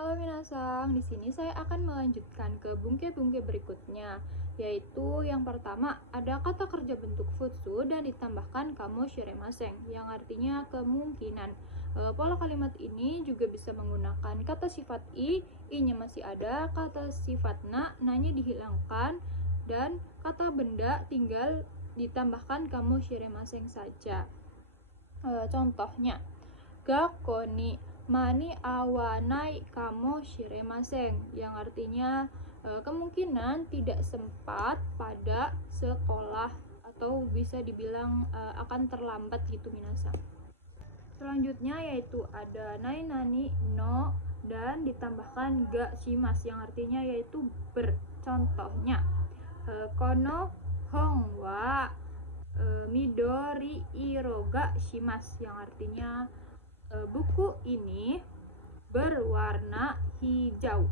Halo minasang, di sini saya akan melanjutkan ke bungke-bungke berikutnya, yaitu yang pertama ada kata kerja bentuk futsu dan ditambahkan kamo shiremaseng, yang artinya kemungkinan. Pola kalimat ini juga bisa menggunakan kata sifat i-nya masih ada, kata sifat na-nya dihilangkan, dan kata benda tinggal ditambahkan kamo shiremaseng saja. Contohnya, Gakko ni mani awanai kamo shiremasen, yang artinya kemungkinan tidak sempat pada sekolah atau bisa dibilang akan terlambat gitu minasang. Selanjutnya yaitu ada nai nani no dan ditambahkan ga shimas, yang artinya yaitu ber. Contohnya, kono hong wa midori iro ga shimas, yang artinya buku ini berwarna hijau.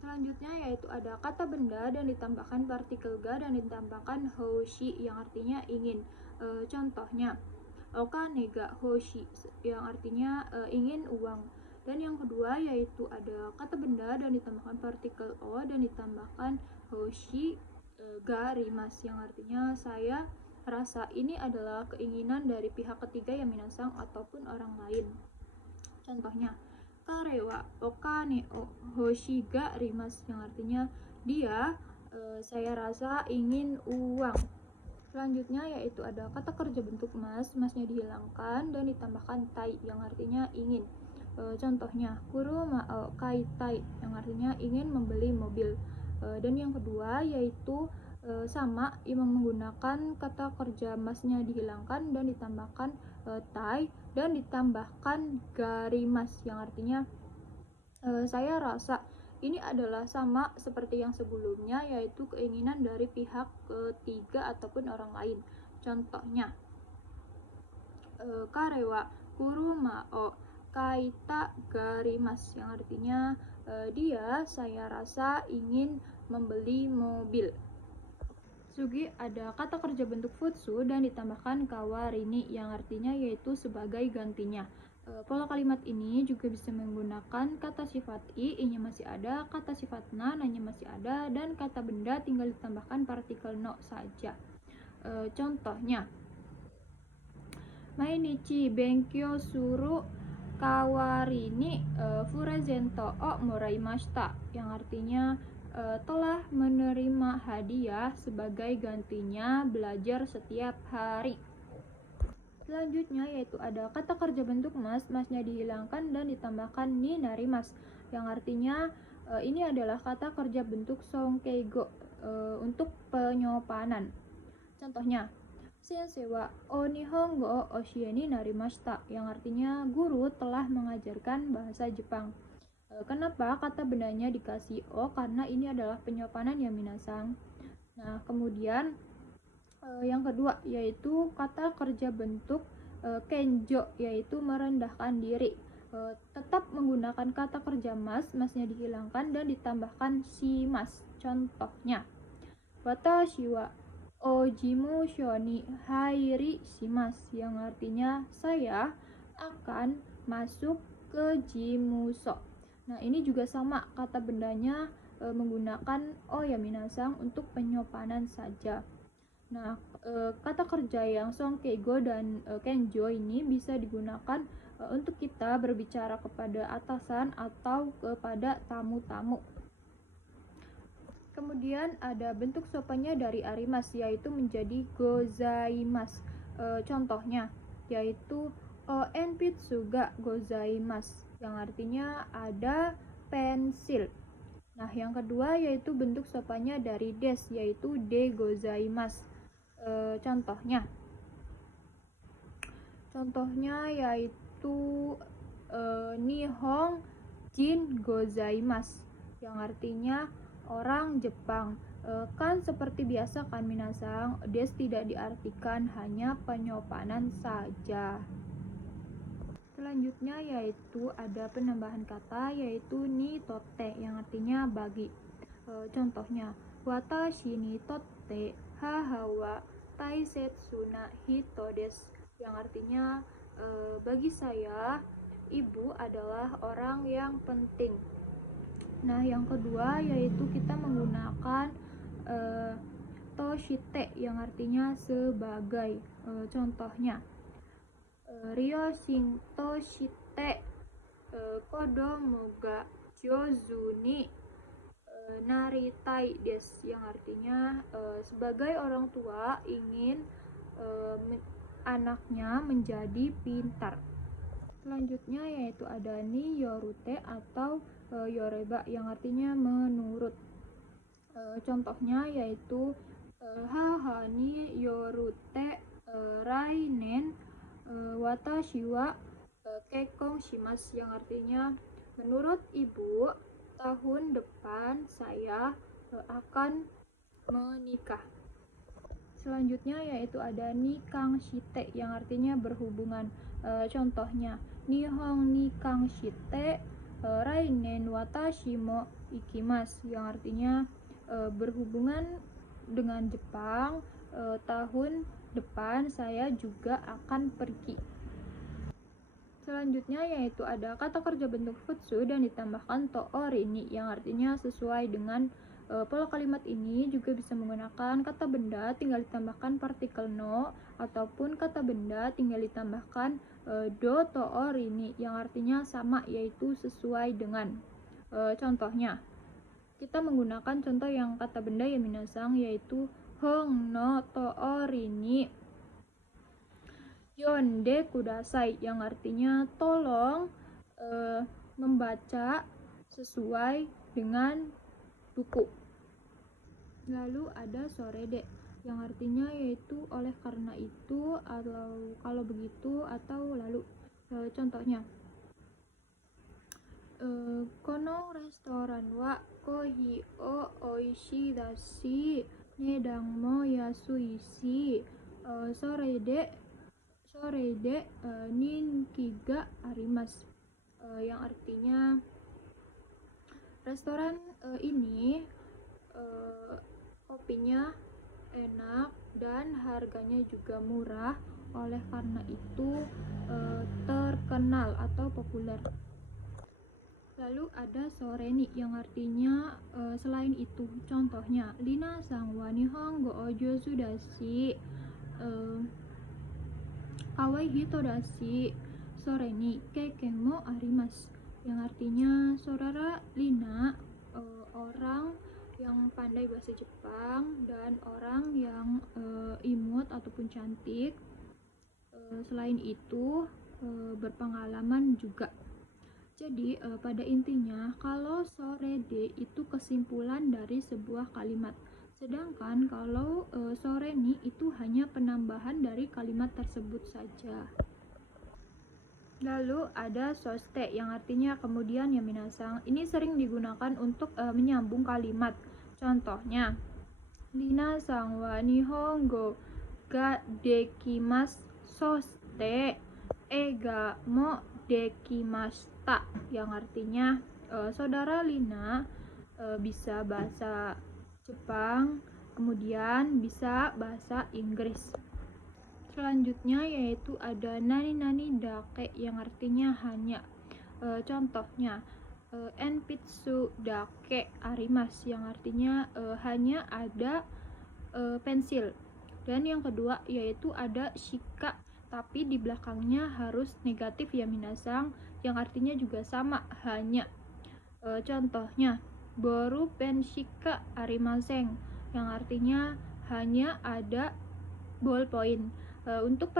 Selanjutnya yaitu ada kata benda dan ditambahkan partikel ga dan ditambahkan hoshi, yang artinya ingin. Contohnya, okane ga hoshi, yang artinya ingin uang. Dan yang kedua yaitu ada kata benda dan ditambahkan partikel o dan ditambahkan hoshi ga rimas, yang artinya saya rasa ini adalah keinginan dari pihak ketiga yang minasang ataupun orang lain. Contohnya, karewa okane o hoshi ga rimas, yang artinya dia saya rasa ingin uang. Selanjutnya yaitu ada kata kerja bentuk mas, masnya dihilangkan dan ditambahkan tai, yang artinya ingin. Contohnya, kuru mao kai tai, yang artinya ingin membeli mobil. Dan yang kedua yaitu sama menggunakan kata kerja masnya dihilangkan dan ditambahkan tai dan ditambahkan garimas, yang artinya saya rasa ini adalah sama seperti yang sebelumnya, yaitu keinginan dari pihak ketiga ataupun orang lain. Contohnya, karewa kuruma o kaita garimas, yang artinya dia saya rasa ingin membeli mobil. Sugi ada kata kerja bentuk futsu dan ditambahkan kawarini, yang artinya yaitu sebagai gantinya. Pola kalimat ini juga bisa menggunakan kata sifat i-nya masih ada, kata sifat na-nya masih ada, dan kata benda tinggal ditambahkan partikel no saja. Contohnya, mainichi benkyou suru kawarini furezento o moraimashita, yang artinya telah menerima hadiah sebagai gantinya belajar setiap hari. Selanjutnya yaitu ada kata kerja bentuk mas, masnya dihilangkan dan ditambahkan ni narimas, yang artinya ini adalah kata kerja bentuk songkeigo untuk penyopanan. Contohnya, sensei wa o nihongo o oshie ni narimashita, yang artinya guru telah mengajarkan bahasa Jepang. Kenapa kata bendanya dikasih o? Karena ini adalah penyopanan ya minasang. Nah, kemudian yang kedua yaitu kata kerja bentuk kenjo, yaitu merendahkan diri. Tetap menggunakan kata kerja mas, masnya dihilangkan dan ditambahkan si mas. Contohnya, watashi wa ojimusho ni hairi shimasu, yang artinya saya akan masuk ke jimusho. Nah, ini juga sama, kata bendanya menggunakan o ya minasang untuk penyopanan saja. Nah, kata kerja yang songkeigo dan kenjo ini bisa digunakan untuk kita berbicara kepada atasan atau kepada tamu-tamu. Kemudian ada bentuk sopannya dari arimas, yaitu menjadi gozaimasu. Contohnya yaitu enpitsu ga gozaimasu, yang artinya ada pensil. Nah, yang kedua yaitu bentuk sopannya dari des, yaitu de gozaimasu. Contohnya yaitu nihong jin gozaimasu, yang artinya orang Jepang. Kan seperti biasa kan minasang, des tidak diartikan hanya penyopanan saja. Selanjutnya yaitu ada penambahan kata yaitu ni totte, yang artinya bagi. Contohnya, watashi ni totte haha wa taisetsu na hito desu, yang artinya bagi saya ibu adalah orang yang penting. Nah, yang kedua yaitu kita menggunakan toshite yang artinya sebagai. Contohnya, Ryo shinto shite kodomo ga jozu ni naritai desu, yang artinya sebagai orang tua ingin anaknya menjadi pintar. Selanjutnya yaitu ada ni yorute atau yoreba yang artinya menurut. Contohnya yaitu haha ni yorute rainen watashi wa kekkon shimasu, yang artinya menurut ibu tahun depan saya akan menikah. Selanjutnya yaitu ada nikang shite yang artinya berhubungan. Contohnya nihong nikang shite rainen watashi mo ikimasu, yang artinya berhubungan dengan Jepang, tahun depan saya juga akan pergi. Selanjutnya yaitu ada kata kerja bentuk futsu dan ditambahkan toorini yang artinya sesuai dengan pola kalimat ini. Juga bisa menggunakan kata benda tinggal ditambahkan partikel no, ataupun kata benda tinggal ditambahkan do toorini yang artinya sama, yaitu sesuai dengan. Contohnya, kita menggunakan contoh yang kata benda ya minasang, yaitu hong no toorini yonde kudasai, yang artinya tolong membaca sesuai dengan buku. Lalu ada sorede yang artinya yaitu oleh karena itu, atau kalau begitu, atau lalu. Contohnya, kono restoran wa kohi o oishii dashi nedang mo yasui shi sorede ninki ga arimasu, yang artinya restoran ini kopinya enak dan harganya juga murah, oleh karena itu terkenal atau populer. Lalu ada soreni yang artinya selain itu. Contohnya, Lina sang wa nihongo o jouzu dashi kawai hito dashi soreni keiken mo arimasu, yang artinya saudara Lina orang yang pandai bahasa Jepang dan orang yang imut ataupun cantik. Selain itu berpengalaman juga. Jadi pada intinya kalau sorede itu kesimpulan dari sebuah kalimat, sedangkan kalau soreni itu hanya penambahan dari kalimat tersebut saja. Lalu ada soste yang artinya kemudian ya minasang. Ini sering digunakan untuk menyambung kalimat. Contohnya, Lina sang wa nihongo ga dekimasu soste ega mo dekimashita, yang artinya saudara Lina bisa bahasa Jepang, kemudian bisa bahasa Inggris. Selanjutnya yaitu ada nani-nani dake yang artinya hanya. Contohnya, enpitsu dake arimasu, yang artinya hanya ada pensil. Dan yang kedua yaitu ada shika, tapi di belakangnya harus negatif ya minasang, yang artinya juga sama, hanya. Contohnya, boru pen shika arimasen, yang artinya hanya ada ballpoint. Untuk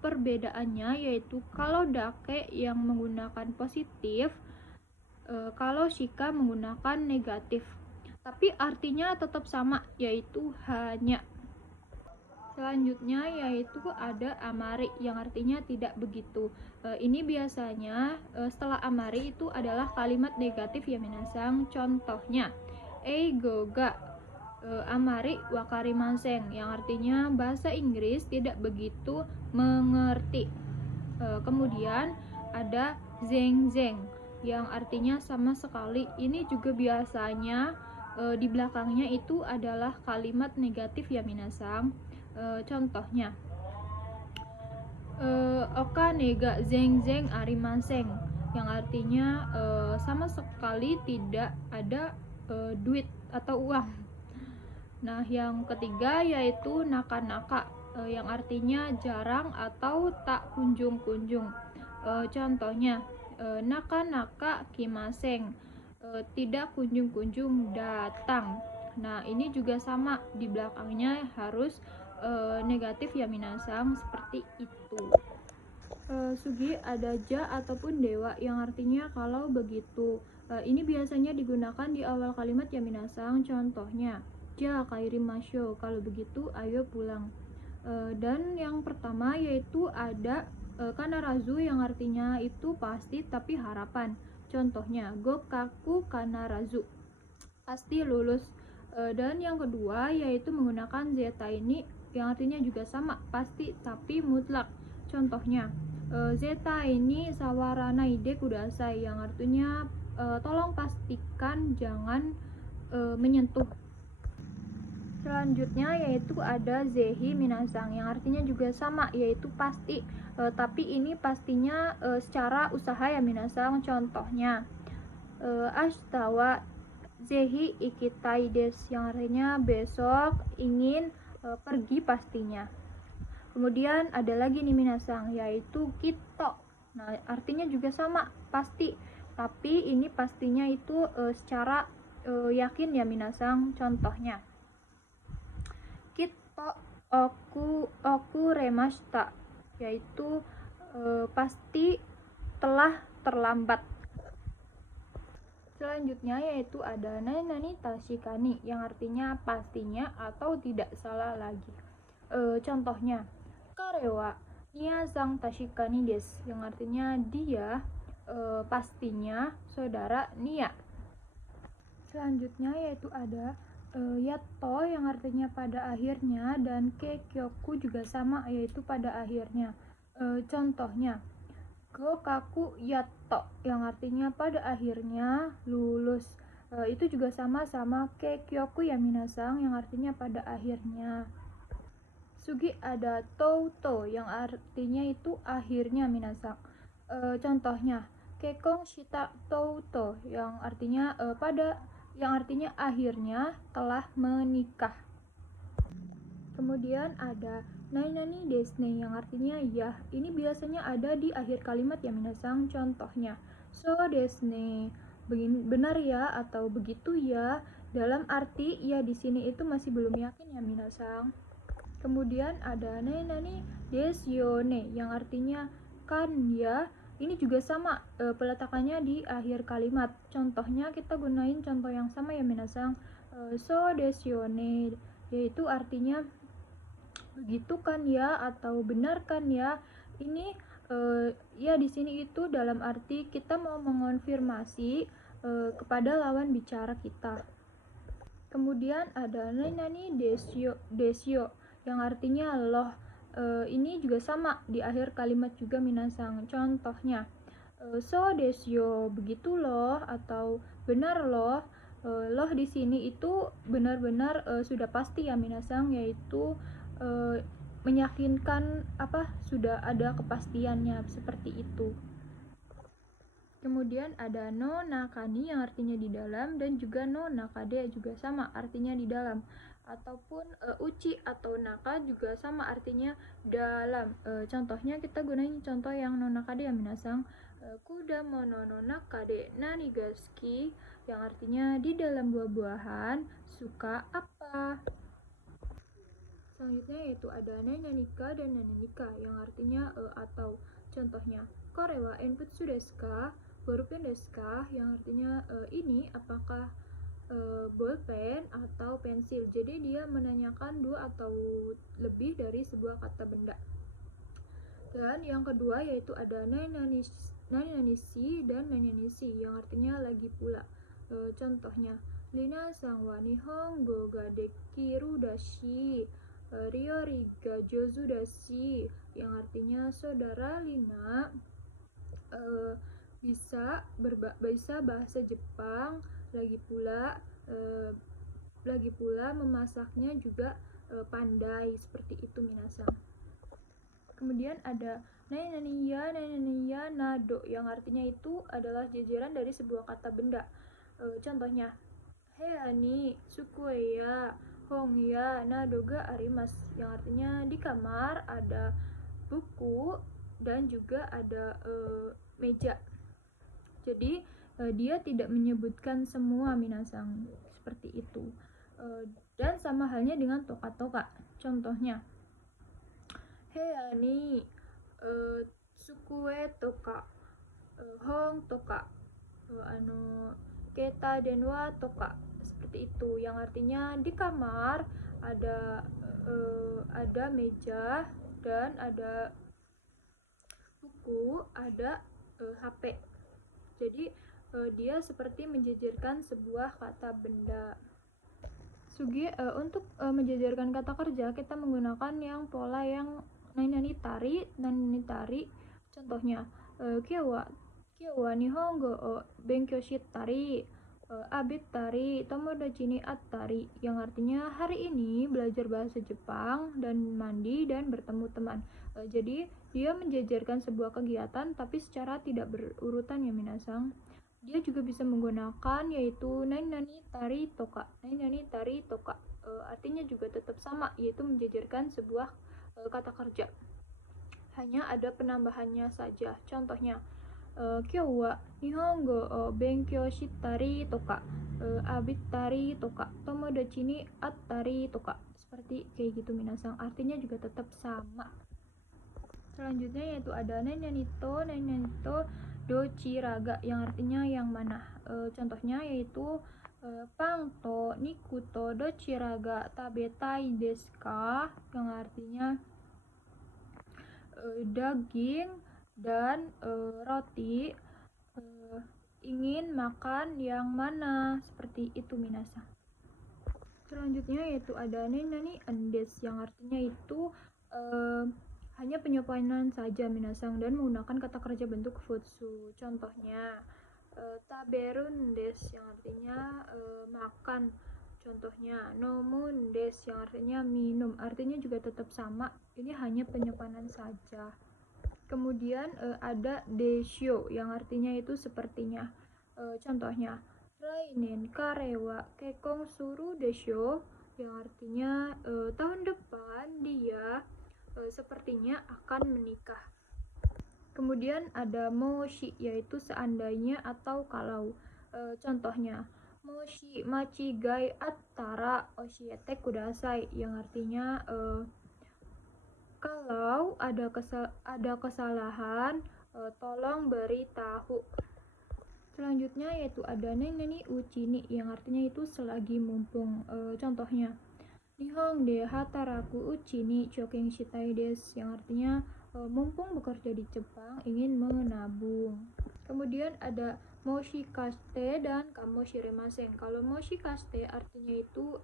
perbedaannya yaitu kalau dake yang menggunakan positif, kalau shika menggunakan negatif, tapi artinya tetap sama, yaitu hanya. Selanjutnya yaitu ada amari yang artinya tidak begitu. Ini biasanya setelah amari itu adalah kalimat negatif ya minasang. Contohnya, eigo ga amari wakarimasen, yang artinya bahasa Inggris tidak begitu mengerti. Kemudian ada zeng-zeng yang artinya sama sekali. Ini juga biasanya di belakangnya itu adalah kalimat negatif ya minasang. Contohnya, Oka nega zeng zeng arimaseng, yang artinya sama sekali tidak ada duit atau uang. Nah, yang ketiga yaitu naka-naka, yang artinya jarang atau tak kunjung-kunjung. Contohnya, naka-naka kimaseng, tidak kunjung-kunjung datang. Nah, ini juga sama, di belakangnya harus negatif ya minasang, seperti itu. Sugi ada ja ataupun dewa, yang artinya kalau begitu. Ini biasanya digunakan di awal kalimat ya minasang. Contohnya, ja kairi masyo, kalau begitu ayo pulang. Dan yang pertama yaitu ada kanarazu, yang artinya itu pasti tapi harapan. Contohnya, gokaku kanarazu, pasti lulus. Dan yang kedua yaitu menggunakan zeta ini, yang artinya juga sama, pasti tapi mutlak. Contohnya, zeta ini sawarana ide kudasai, yang artinya tolong pastikan jangan menyentuh. Selanjutnya yaitu ada zehi minasang, yang artinya juga sama, yaitu pasti, tapi ini pastinya secara usaha ya minasang. Contohnya, ashtawa zehi ikitai des, yang artinya besok ingin pergi pastinya. Kemudian ada lagi nih minasang, yaitu kito. Nah, artinya juga sama, pasti, tapi ini pastinya itu secara yakin ya minasang. Contohnya, kito oku remashita, yaitu pasti telah terlambat. Selanjutnya yaitu ada nani tashikani, yang artinya pastinya atau tidak salah lagi. Contohnya, karewa nia sang tashikani des, yang artinya dia pastinya saudara Nia. Selanjutnya yaitu ada yato, yang artinya pada akhirnya, dan kekyoku juga sama, yaitu pada akhirnya. Contohnya, gokaku yato, yang artinya pada akhirnya lulus. Itu juga sama kekyoku ya minasang, yang artinya pada akhirnya. Sugi ada touto, yang artinya itu akhirnya minasang. Contohnya, kekong shita touto, yang artinya akhirnya telah menikah. Kemudian ada nainani desne, yang artinya ya. Ini biasanya ada di akhir kalimat ya minasang. Contohnya, so desne, benar ya atau begitu ya, dalam arti ya di sini itu masih belum yakin ya minasang. Kemudian ada nainani desyone, yang artinya kan ya. Ini juga sama, peletakannya di akhir kalimat. Contohnya kita gunain contoh yang sama ya minasang. So desyone, yaitu artinya begitu kan ya atau benar kan ya. Ini ya di sini itu dalam arti kita mau mengonfirmasi kepada lawan bicara kita. Kemudian ada nani desyo, yang artinya loh. Ini juga sama di akhir kalimat juga minasang. Contohnya, so desyo, begitu loh atau benar loh. Loh di sini itu benar-benar sudah pasti ya minasang, yaitu meyakinkan sudah ada kepastiannya, seperti itu. Kemudian ada no nakani, yang artinya di dalam, dan juga no nakade juga sama, artinya di dalam. Ataupun uci atau naka juga sama, artinya dalam. Contohnya kita gunain contoh yang no nakade ya minasang. Kuda mono no nakade nani gaski, yang artinya di dalam buah-buahan suka apa. Selanjutnya yaitu ada nananika dan nananika, yang artinya atau. Contohnya, korewa enputsu desu ka, bolpen desu ka, yang artinya ini apakah bolpen atau pensil. Jadi dia menanyakan dua atau lebih dari sebuah kata benda. Dan yang kedua yaitu ada nananisi dan nananisi, yang artinya lagi pula. Contohnya, Lina sang wa nihongo ga dekiru dashi, Ryori ga jozu dashi, yang artinya saudara Lina bisa bahasa Jepang, lagi pula memasaknya juga pandai, seperti itu minasang. Kemudian ada naniya nado yang artinya itu adalah jajaran dari sebuah kata benda. Contohnya, heani sukuya hongya nadoga arimas yang artinya di kamar ada buku dan juga ada meja. Jadi dia tidak menyebutkan semua minasang seperti itu. Dan sama halnya dengan toka-toka. Contohnya, heani sukue toka hong toka keta denwa toka seperti itu yang artinya di kamar ada meja dan ada buku, ada HP. Jadi dia seperti menjejerkan sebuah kata benda. Sugi, untuk menjejerkan kata kerja kita menggunakan yang pola yang nani tari. Contohnya, kyowa nihongo o benkyou shittari, abit tari, tomodachi ni attari, yang artinya hari ini belajar bahasa Jepang dan mandi dan bertemu teman. Jadi dia menjejerkan sebuah kegiatan tapi secara tidak berurutan ya minasang. Dia juga bisa menggunakan yaitu nani tari toka. Artinya juga tetap sama, yaitu menjejerkan sebuah kata kerja. Hanya ada penambahannya saja. Contohnya, kyou wa nihongo o benkyou shittari toka, abittari toka, tomodachi ni attari toka. Seperti kayak gitu minasang. Artinya juga tetap sama. Selanjutnya yaitu ada nenyanito dochiraga yang artinya yang mana. Contohnya yaitu pangto nikuto dochiraga tabetai desu ka, yang artinya daging dan roti, ingin makan yang mana, seperti itu minasang. Selanjutnya yaitu ada nani endes yang artinya itu hanya penyopanan saja minasang dan menggunakan kata kerja bentuk futsu. Contohnya taberun des yang artinya makan. Contohnya nomun des yang artinya minum. Artinya juga tetap sama, ini hanya penyopanan saja. Kemudian ada desho yang artinya itu sepertinya. Contohnya lainen karewa kekong suru desho yang artinya tahun depan dia sepertinya akan menikah. Kemudian ada moshi yaitu seandainya atau kalau. Contohnya moshi machigai attara oshiete kudasai yang artinya kalau ada kesalahan tolong beritahu. Selanjutnya yaitu ada nani uchini yang artinya itu selagi mumpung. Contohnya Nihong de hataraku uchi ni choking shitai desu yang artinya mumpung bekerja di Jepang ingin menabung. Kemudian ada moshikaste dan kamoshiremasen. Kalau moshikaste artinya itu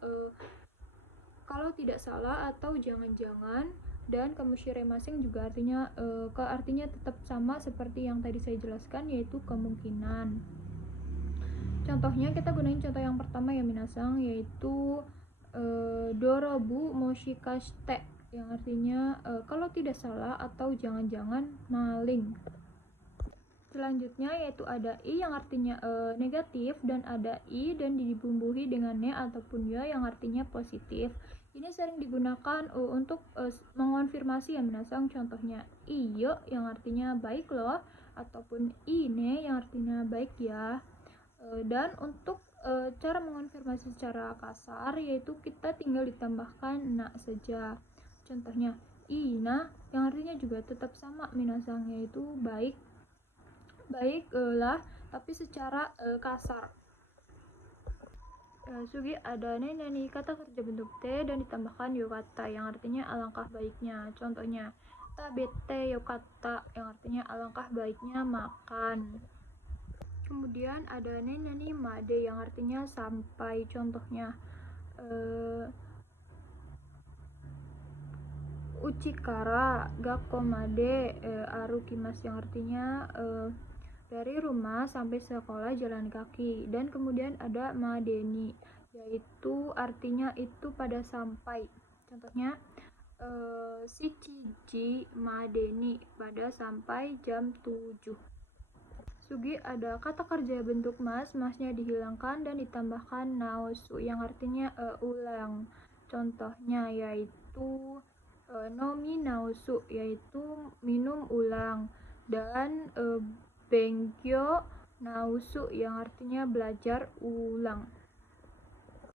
kalau tidak salah atau jangan-jangan, dan kamoshiremasen juga artinya tetap sama seperti yang tadi saya jelaskan, yaitu kemungkinan. Contohnya kita gunain contoh yang pertama ya minasang, yaitu dorobu moshikaste yang artinya kalau tidak salah atau jangan-jangan maling. Selanjutnya yaitu ada i yang artinya negatif dan ada i dan dibumbuhi dengan ne ataupun ya yang artinya positif. Ini sering digunakan untuk mengonfirmasi ya minasang. Contohnya iyo yang artinya baik loh, ataupun ine yang artinya baik ya. Dan untuk cara mengonfirmasi secara kasar yaitu kita tinggal ditambahkan na saja. Contohnya ina yang artinya juga tetap sama minasang, yaitu baik lah tapi secara kasar. Sugi ada nani kata kerja bentuk te dan ditambahkan yokata yang artinya alangkah baiknya. Contohnya tabete yokata yang artinya alangkah baiknya makan. Kemudian ada nani made yang artinya sampai. Contohnya uchikara gakko made arukimasu yang artinya dari rumah sampai sekolah jalan kaki. Dan kemudian ada madeni yaitu artinya itu pada sampai. Contohnya Shichiji Madeni pada sampai jam 7. Sugi ada kata kerja bentuk masnya dihilangkan dan ditambahkan naosu yang artinya ulang. Contohnya yaitu nomi naosu yaitu minum ulang, dan benkyo naosu yang artinya belajar ulang.